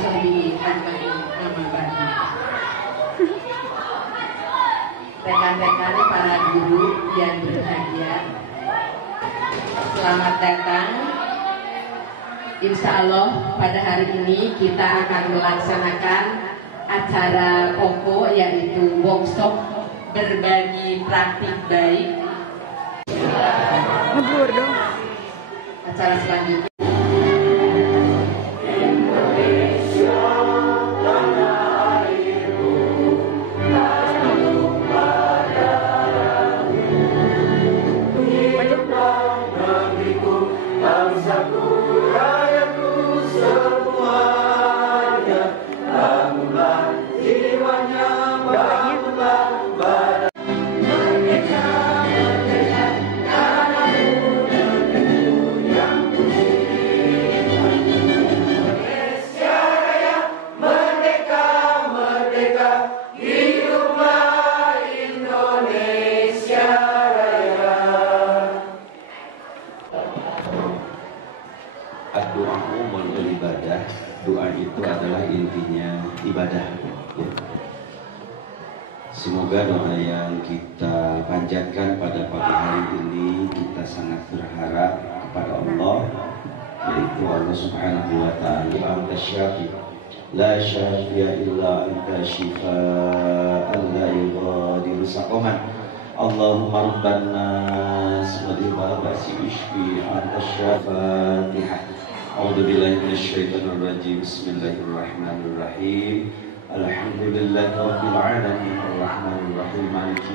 sendiri Mama rekan-rekan para guru yang berbahagia, selamat datang. Insya Allah pada hari ini kita akan melaksanakan acara pokok yaitu workshop berbagi praktik baik. Ngebur dong. Acara selanjutnya. Doa itu adalah intinya ibadah. Semoga doa yang kita panjatkan pada pagi hari ini kita sangat berharap kepada Allah, yaitu Allah Subhanahu wa ta'ala. Anta syafi la syafi'a illa anta shifa'an la yughadiru saqaman. Allahumma rabban nas wa dhibal ba'si ishfi anta syafatihah. A'udzu billahi minasyaitonir rajim. Bismillahirrahmanirrahim. Alhamdulillahi rabbil alamin arrahmanir rahim maliki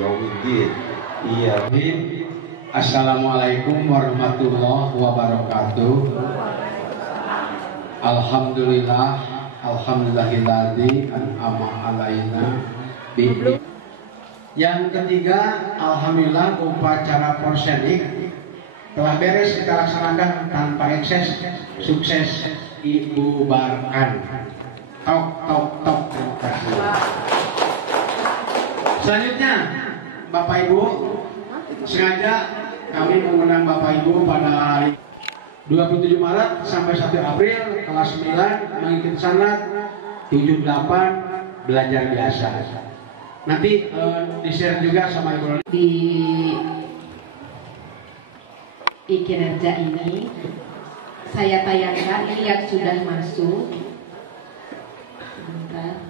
yaumiddin. Assalamualaikum warahmatullahi wabarakatuh. Alhamdulillahilladzi an'ama alaina bi. Yang ketiga, alhamdulillah upacara porsenik telah beres kita laksanakan tanpa ekses, sukses dibubarkan. Tok tok tok. Terima kasih. Selanjutnya, Bapak Ibu, sengaja kami mengundang Bapak Ibu pada hari 27 Maret sampai 1 April kelas 9 mengikuti sanad 78 belajar biasa. Nanti di-share juga sama Ibu di Ikinerja ini saya tayangkan ini yang sudah masuk. Bentar.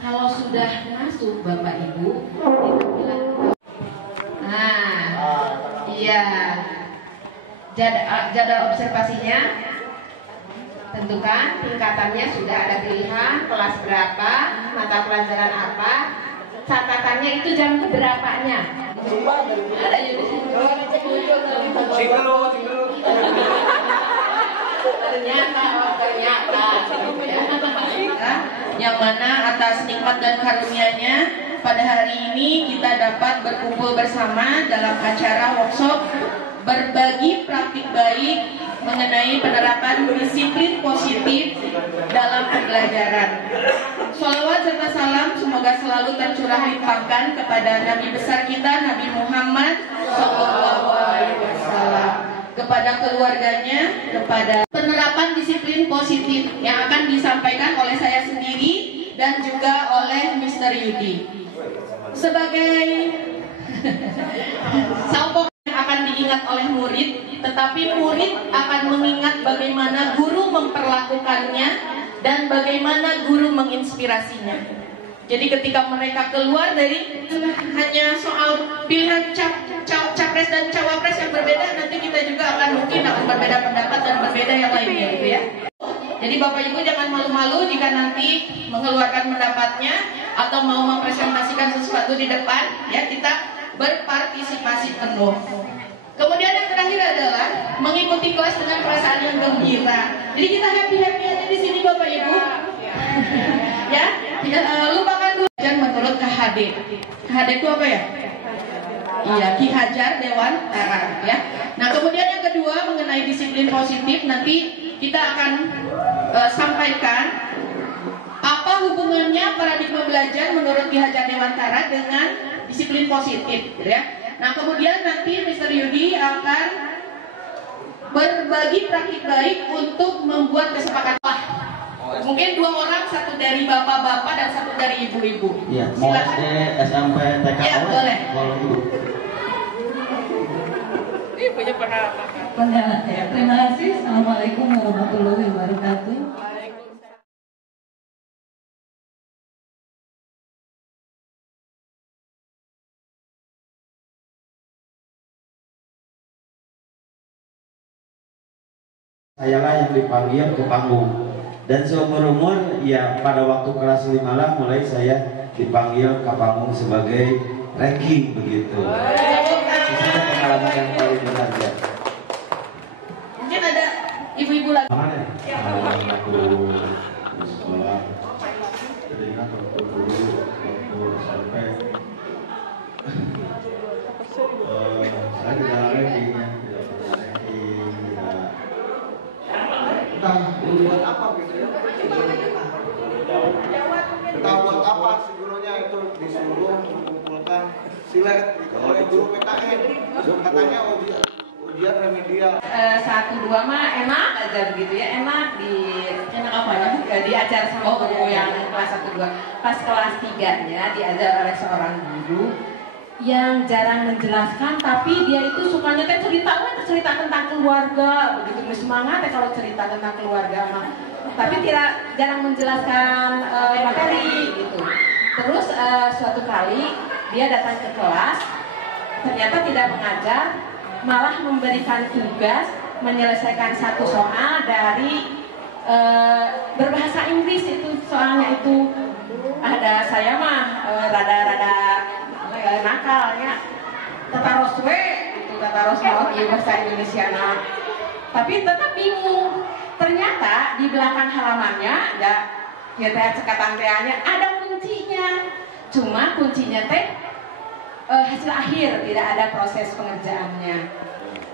Kalau sudah masuk Bapak Ibu, nah, iya, jadwal observasinya. Tentukan tingkatannya, sudah ada pilihan kelas berapa, mata pelajaran apa, catatannya itu jam berapanya. Ada ternyata yang mana atas nikmat dan karunia-Nya pada hari ini kita dapat berkumpul bersama dalam acara workshop berbagi praktik baik mengenai penerapan disiplin positif dalam pembelajaran. Sholawat serta salam semoga selalu tercurah limpahkan kepada Nabi besar kita Nabi Muhammad SAW, kepada keluarganya, kepada penerapan disiplin positif yang akan disampaikan oleh saya sendiri dan juga oleh Mr. Yudi sebagai sampok akan diingat oleh murid, tetapi murid akan mengingat bagaimana guru memperlakukannya dan bagaimana guru menginspirasinya. Jadi ketika mereka keluar dari hanya soal pilihan capres dan cawapres yang berbeda, nanti kita juga akan berbeda pendapat dan berbeda yang lainnya, gitu ya. Jadi Bapak Ibu jangan malu-malu jika nanti mengeluarkan pendapatnya atau mau mempresentasikan sesuatu di depan, ya, kita berpartisipasi penuh. Kemudian yang terakhir adalah mengikuti kelas dengan perasaan yang gembira. Jadi kita happy-happy aja di sini Bapak Ibu. Ya, lupakan dulu dan menurut KHD. KHD itu apa ya? Iya, Ki Hajar Dewantara, ya. Nah, kemudian yang kedua mengenai disiplin positif, nanti kita akan sampaikan apa hubungannya paradigma belajar menurut Ki Hajar Dewantara dengan disiplin positif, ya. Nah kemudian nanti Mr. Yudi akan berbagi praktik baik untuk membuat kesepakatan. Mungkin 2 orang, satu dari bapak-bapak dan satu dari ibu-ibu. Ya, mau SD, SMP, TK, ya, boleh. Punya pengalaman. Ya, terima kasih. Assalamualaikum warahmatullahi wabarakatuh. Sayalah yang dipanggil ke panggung. Dan seumur-umur ya pada waktu kelas 5 lah mulai saya dipanggil ke panggung sebagai ranking begitu. Itu pengalaman yang paling berharga. Mungkin ada ibu-ibu lagi. Mana ya? Aku di sekolah teringat waktu dulu waktu sampai saya tidak rankingnya, tidak pernah ranking, entah buat apa gitu ya. Entah buat apa si gurunya itu disuruh mengumpulkan silet oleh guru PKN. Katanya ujian remedial. 1, 2 mah enak aja begitu ya, enak Enak apanya? diajar sama guru yang kelas 1, 2. Pas kelas 3-nya diajar oleh seorang guru yang jarang menjelaskan, tapi dia itu sukanya cerita tentang keluarga, begitu semangat ya kalau cerita tentang keluarga mah. Tapi jarang menjelaskan materi gitu. Terus suatu kali dia datang ke kelas, ternyata tidak mengajar, malah memberikan tugas menyelesaikan satu soal dari berbahasa Inggris. Itu soalnya itu ada saya mah rada-rada nakalnya tataros itu tataros mau di bahasa Indonesia nah. Tapi tetap bingung. Ternyata di belakang halamannya ya cekatan teanya ada kuncinya. Cuma kuncinya teh hasil akhir, tidak ada proses pengerjaannya.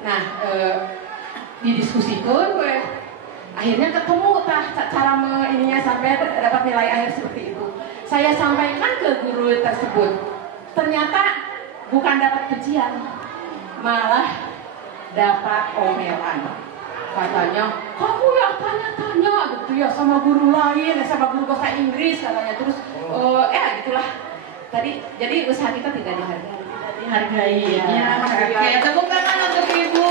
Nah, didiskusikan akhirnya ketemu cara ininya sampai dapat nilai akhir seperti itu. Saya sampaikan ke guru tersebut. Ternyata bukan dapat pujian, malah dapat omelan. Katanya, kamu ya tanya-tanya gitu ya sama guru lain, sama guru bahasa Inggris katanya. Terus, gitulah. Jadi usaha kita tidak dihargai. Ya, oke, tepuk tangan untuk ibu.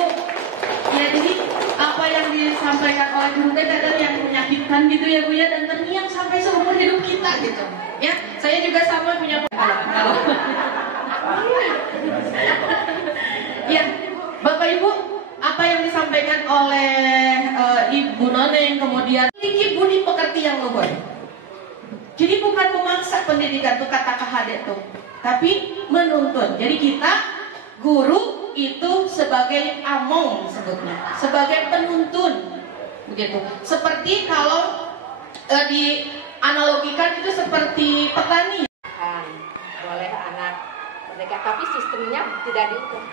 Ya, jadi apa yang disampaikan oleh guru kadang yang menyakitkan gitu ya Bu ya, dan terngiang sampai seumur hidup kita gitu. Ya, saya juga sama punya pengalaman. Ya, Bapak Ibu, apa yang disampaikan oleh Ibu Noneng kemudian memiliki budi pekerti yang luhur. Jadi bukan memaksa pendidikan tuh kata KHD tuh, tapi menuntun. Jadi kita guru itu sebagai among sebutnya, sebagai penuntun, begitu. Seperti kalau dianalogikan itu seperti petani. Boleh anak merdeka, tapi sistemnya tidak diukur.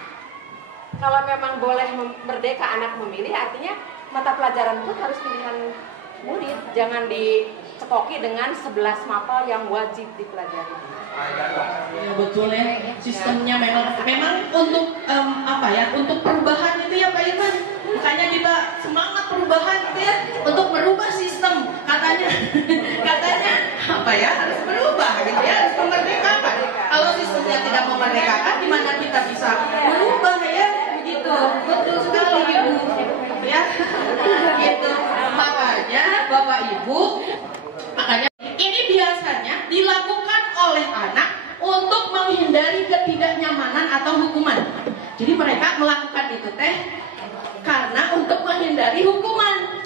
Kalau memang boleh merdeka anak memilih, artinya mata pelajaran pun harus pilihan murid, jangan dicekoki dengan 11 mapel yang wajib dipelajari. Ya, betul ya, sistemnya memang untuk untuk perubahan itu ya Pak Irman. Makanya kita semangat perubahan itu ya, untuk merubah sistem katanya harus berubah gitu ya, harus memerdekakan. Kalau sistemnya tidak memerdekakan, gimana kita bisa berubah ya, begitu. Betul sekali Ibu ya. Gitu. Makanya Bapak Ibu, ini biasanya dilakukan oleh anak untuk menghindari ketidaknyamanan atau hukuman. Jadi mereka melakukan itu teh karena untuk menghindari hukuman.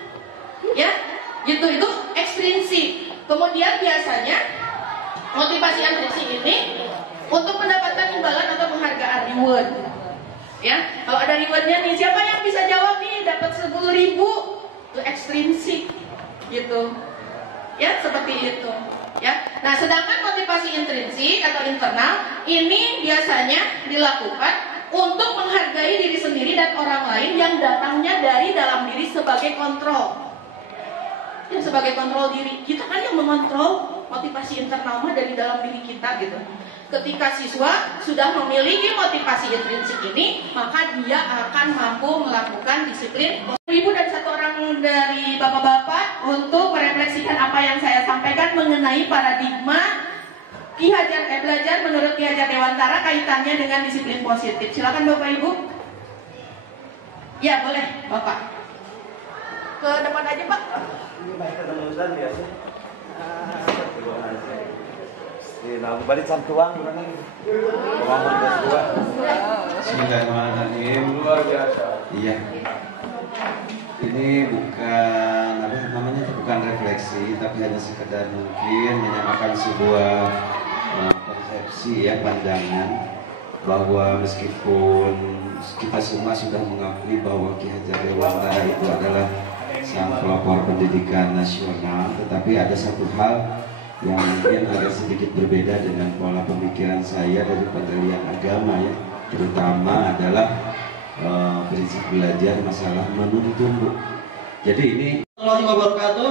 Ya, gitu, itu ekstrinsi. Kemudian biasanya motivasi intrinsik ini untuk mendapatkan imbalan atau penghargaan, reward. Ya, kalau ada rewardnya nih, siapa yang bisa jawab nih dapat 10.000, itu ekstrinsik, gitu. Ya, seperti itu. Ya, nah sedangkan motivasi intrinsik atau internal ini biasanya dilakukan untuk menghargai diri sendiri dan orang lain yang datangnya dari dalam diri sebagai kontrol. Ya, sebagai kontrol diri. Kita kan yang mengontrol motivasi internal mah dari dalam diri kita gitu. Ketika siswa sudah memiliki motivasi intrinsik ini, maka dia akan mampu melakukan disiplin. Ibu dan satu orang dari bapak-bapak untuk merefleksikan apa yang saya sampaikan mengenai paradigma belajar menurut Ki Hajar Dewantara kaitannya dengan disiplin positif. Silakan Bapak Ibu. Ya boleh Bapak. Ke depan aja Pak. Ini baik ketemuan biasa. Balik santuang Bismillahirrahmanirrahim. luar biasa. Iya. Ini bukan apa namanya, bukan refleksi, tapi hanya sekedar mungkin menyamakan sebuah persepsi ya, pandangan bahwa meskipun kita semua sudah mengakui bahwa Ki Hajar Dewantara itu adalah sang pelopor pendidikan nasional, tetapi ada satu hal yang mungkin agak sedikit berbeda dengan pola pemikiran saya dari penggalian agama ya, terutama adalah prinsip belajar masalah menuntun, Bu. Jadi ini Assalamualaikum wabarakatuh.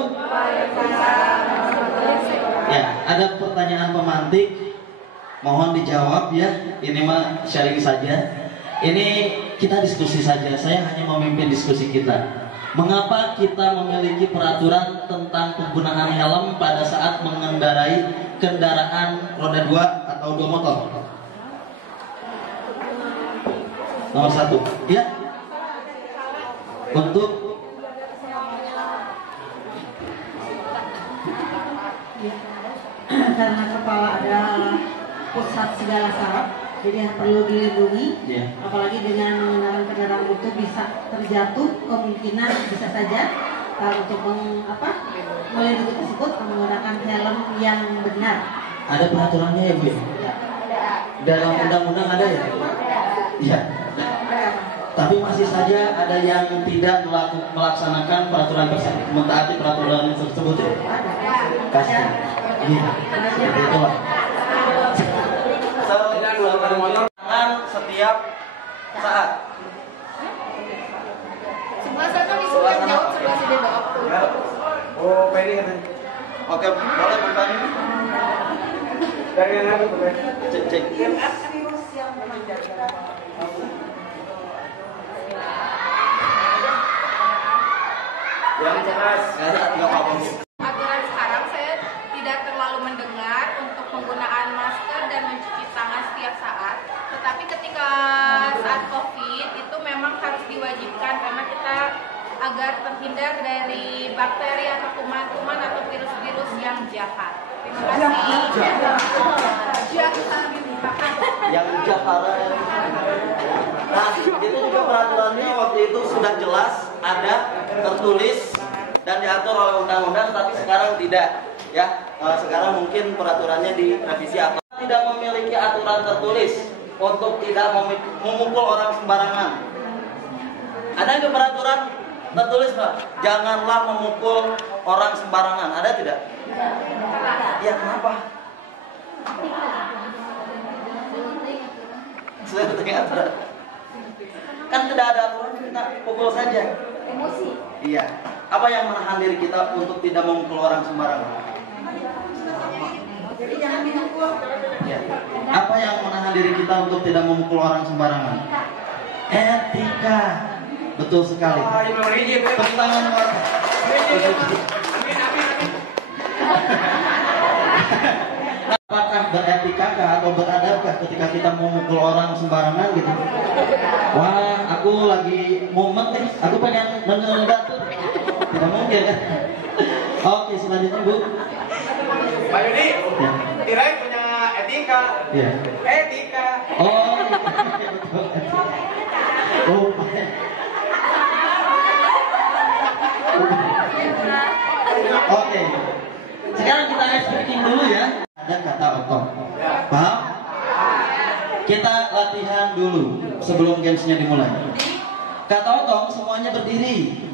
Ya, ada pertanyaan pemantik, mohon dijawab ya. Ini mah sharing saja. Ini kita diskusi saja. Saya hanya memimpin diskusi kita. Mengapa kita memiliki peraturan tentang penggunaan helm pada saat mengendarai kendaraan roda 2 atau 2 motor? Nomor 1, ya. Untuk karena kepala adalah pusat segala saraf, jadi perlu dilindungi. Ya. Apalagi dengan mengendarai kendaraan itu bisa terjatuh, kemungkinan bisa saja untuk melindungi tersebut menggunakan helm yang benar. Ada peraturannya ya, Bu? Dalam undang-undang ada ya? Iya. Tapi masih saja ada yang tidak melaksanakan peraturan tersebut, mentaati peraturan tersebut ya? Pasti. Iya. Itulah. Setiap saat. Sebelah sana bisa yang jauh, sebelah sini Bapak. Oh, Penny katanya. Oke, boleh bertanya? Dari mana tuh, Penny? Cek. Yang jelas. Nggak apa-apa. Aturan sekarang saya tidak terlalu mendengar untuk penggunaan masker dan mencuci tangan setiap saat. Tetapi ketika saat COVID itu memang harus diwajibkan karena kita agar terhindar dari bakteri atau kuman-kuman atau virus-virus yang jahat. Terima kasih. Yang Jakarta. Nah, itu juga peraturannya waktu itu sudah jelas, ada, tertulis dan diatur oleh undang-undang, tapi sekarang tidak. Ya, sekarang mungkin peraturannya direvisi atau tidak memiliki aturan tertulis untuk tidak memukul orang sembarangan. Ada nggak peraturan tertulis, Pak? Janganlah memukul orang sembarangan. Ada tidak? Ya, kenapa? Sudah aturan. Kan tidak ada aturan, kita pukul saja. Emosi. Iya. Apa yang menahan diri kita untuk tidak memukul orang sembarangan? Jadi jangan dimukul. Ya. Apa yang menahan diri kita untuk tidak memukul orang sembarangan? Etika. Betul sekali. Tepuk tangan buat. Apakah beretikakah atau beradabkah ketika kita memukul orang sembarangan gitu? Wah, aku lagi mumet nih, aku pengen mengatur. Tidak mungkin kan? Oke, selanjutnya Bu. Pak Yudi, Ya. Tirai punya etika. Ya. Etika. Oh, oh. Oke. Sekarang kita explaining dulu ya. Ada kata otot. Paham? Kita latihan dulu sebelum gamesnya dimulai. Kata otong semuanya berdiri.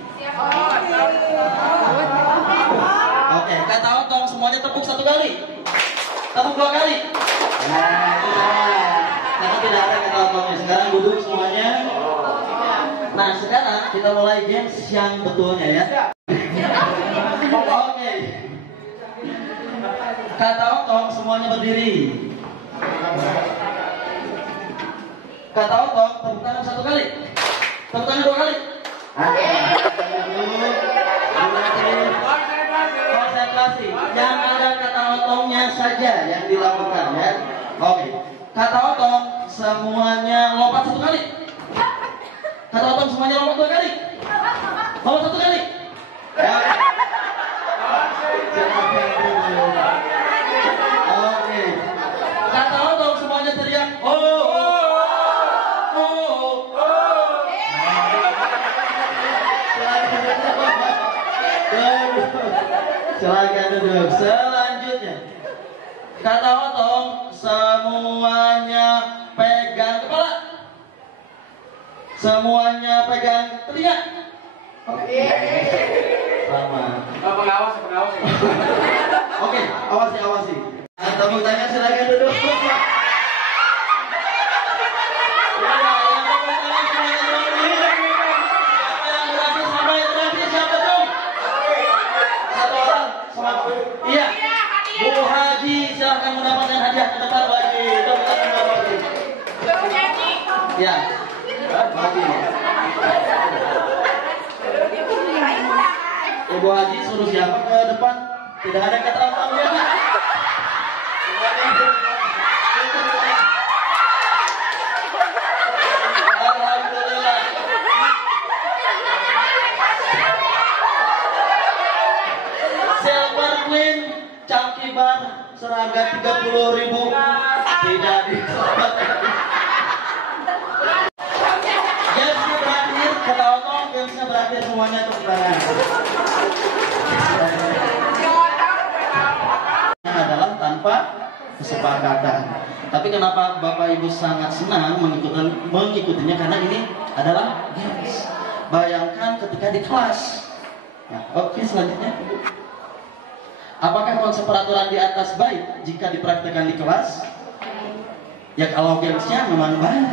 Oke, kata otong semuanya tepuk 1 kali. Tepuk 2 kali. Nah, itu salah. Karena tidak ada kata otongnya. Sekarang duduk semuanya. Nah, sekarang kita mulai games yang betulnya ya. Oke. Kata otong semuanya berdiri. Kata otong, tepuk tangan 1 kali. Tepuk tangan 2 kali. Konsentrasi. Yang ada kata otongnya saja yang dilakukan ya. Oke. Kata otong semuanya lompat 1 kali. Kata otong semuanya lompat 2 kali. Lompat 1 kali. Ya. Oke. Kata otong semuanya teriak. Silakan duduk. Selanjutnya, kata otong semuanya pegang kepala, semuanya pegang telinga. Sama. Pengawas. Oke, awasi. Tepuk tangan, silakan duduk. Iya, Bu Haji silahkan mendapatkan hadiah ke depan lagi. Ya, lagi. Ibu Haji suruh siapa ke depan? Tidak ada kata otongnya. Alhamdulillah. Silver Queen Cangkibar seragam 30.000 tidak diselamatkan. Gamesnya berakhir, kata otong gamesnya berakhir semuanya tepuk tangan. Adalah tanpa kesepakatan. Tapi kenapa Bapak Ibu sangat senang mengikutinya karena ini adalah games. Bayangkan ketika di kelas. Nah, oke, selanjutnya. Apakah konsep peraturan di atas baik jika dipraktikkan di kelas? Ya kalau gamesnya memang baik.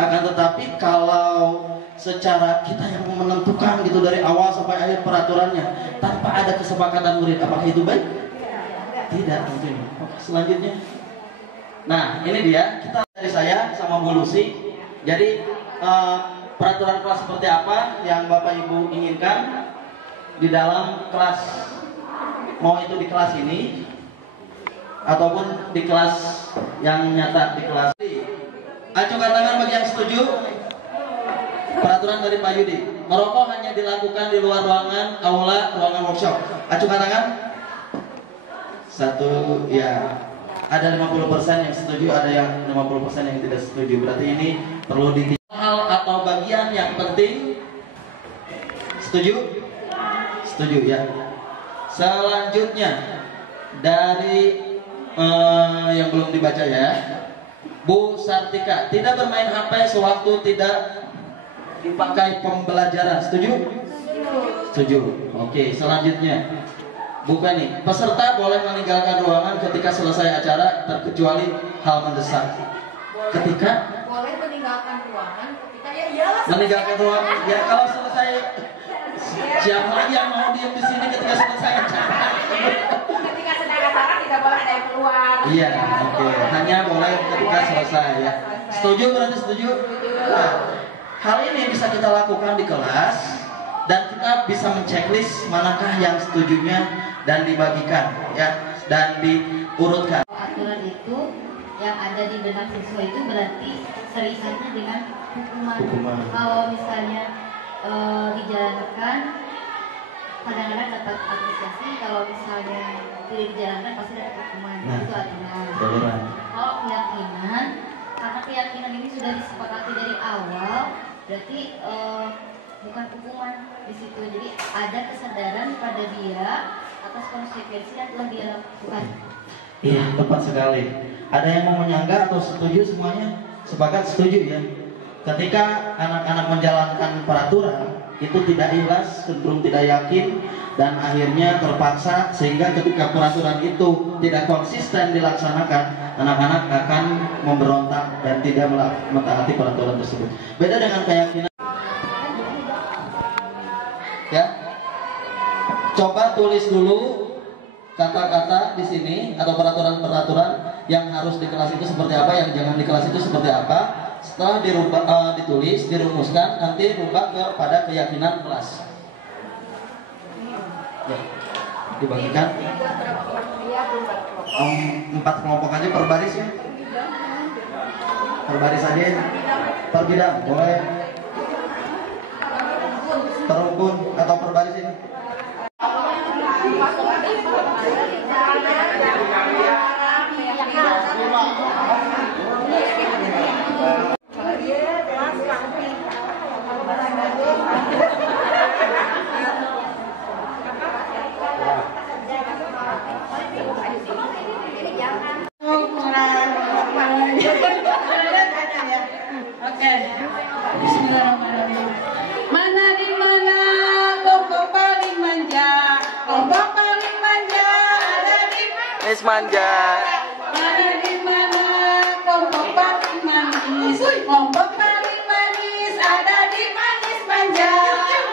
Akan tetapi kalau secara kita yang menentukan gitu dari awal sampai akhir peraturannya tanpa ada kesepakatan murid, apakah itu baik? Tidak tentunya. Oke, selanjutnya. Nah ini dia, kita dari saya sama Bu Lucy. Jadi peraturan kelas seperti apa yang Bapak Ibu inginkan di dalam kelas, mau itu di kelas ini ataupun di kelas yang nyata, di kelas. Acungkan tangan bagi yang setuju. Peraturan dari Pak Yudi, merokok hanya dilakukan di luar ruangan aula, ruangan workshop. Acungkan tangan. 1, ya. Ada 50% yang setuju, ada yang 50% yang tidak setuju. Berarti ini perlu ditinjau hal atau bagian yang penting. Setuju? Setuju ya. Selanjutnya dari yang belum dibaca ya, Bu Sartika, tidak bermain HP sewaktu tidak dipakai pembelajaran. Setuju? Setuju. Oke, selanjutnya Bu Penny, peserta boleh meninggalkan ruangan ketika selesai acara terkecuali hal mendesak. Ketika boleh meninggalkan ruangan ketika iyalah meninggalkan ruangan ya kalau selesai. Siapa lagi yang mau diam di sini ketika selesai acara? Ketika sedang acara tidak boleh ada yang keluar. Iya, oke. Hanya boleh ketika selesai ya. Setuju, berarti setuju? Nah, hal ini bisa kita lakukan di kelas dan kita bisa menceklis manakah yang setujunya dan dibagikan ya dan diurutkan. Aturan itu yang ada di benak siswa itu berarti serikannya dengan hukuman. Kalau misalnya dijalankan, kadang-kadang dapat apresiasi. Kalau misalnya tidak dijalankan pasti dapat hukuman. Nah, itu aturan. Kalau keyakinan, karena keyakinan ini sudah disepakati dari awal, berarti bukan hukuman di situ. Jadi ada kesadaran pada dia atas konsekuensi yang telah dia lakukan. Iya, tepat sekali. Ada yang mau menyanggah atau setuju semuanya? Sepakat setuju ya. Ketika anak-anak menjalankan peraturan itu tidak ikhlas, cenderung tidak yakin, dan akhirnya terpaksa, sehingga ketika peraturan itu tidak konsisten dilaksanakan, anak-anak akan memberontak dan tidak mentaati peraturan tersebut. Beda dengan keyakinan. Ya, coba tulis dulu kata-kata di sini atau peraturan-peraturan yang harus di kelas itu seperti apa, yang jangan di kelas itu seperti apa. Setelah ditulis, dirumuskan, nanti rubah kepada keyakinan kelas. Ya, dibagikan 4 kelompok aja per baris ya. Per baris aja, per bidang boleh, per rukun atau per baris ini. Oke, bismillahirrahmanirrahim. Mana di mana kelompok paling manja? Kelompok paling manja ada di Miss Manja. mana di mana kelompok paling manis? Kelompok paling manis ada di manis manja.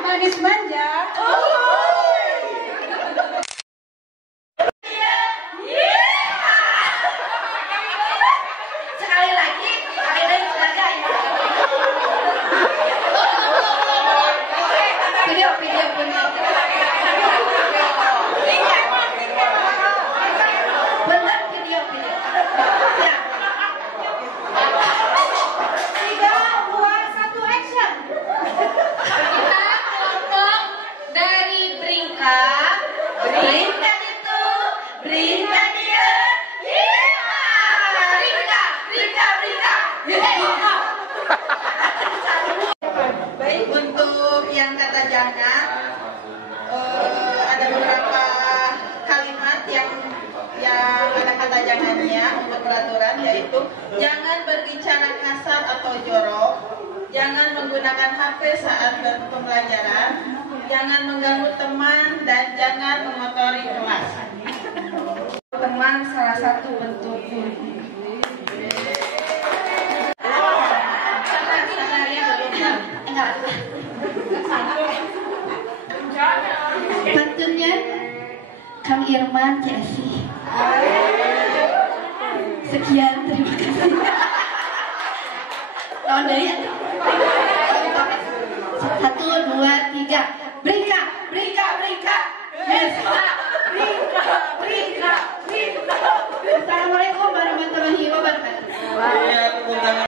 Manis manja. Sekali lagi, ada yang selesai. Video. Benar video. Ya. 3, 2, 1, action. Kita kelompok dari Bringka. Bringka itu, bringka dia. Baik, untuk yang kata jangan, ada beberapa kalimat yang ada kata jangannya untuk peraturan, yaitu jangan berbicara kasar atau jorok, jangan menggunakan HP saat pembelajaran, jangan mengganggu teman, dan jangan mengotori kelas. Teman salah satu bentuk bullying. Pantunnya Kang Irman Cesi. Sekian, terima kasih. Tahun dari 1, 2, 3. Bringka. Yes. Bringka. Assalamualaikum warahmatullahi wabarakatuh. Iya, tepuk tangan.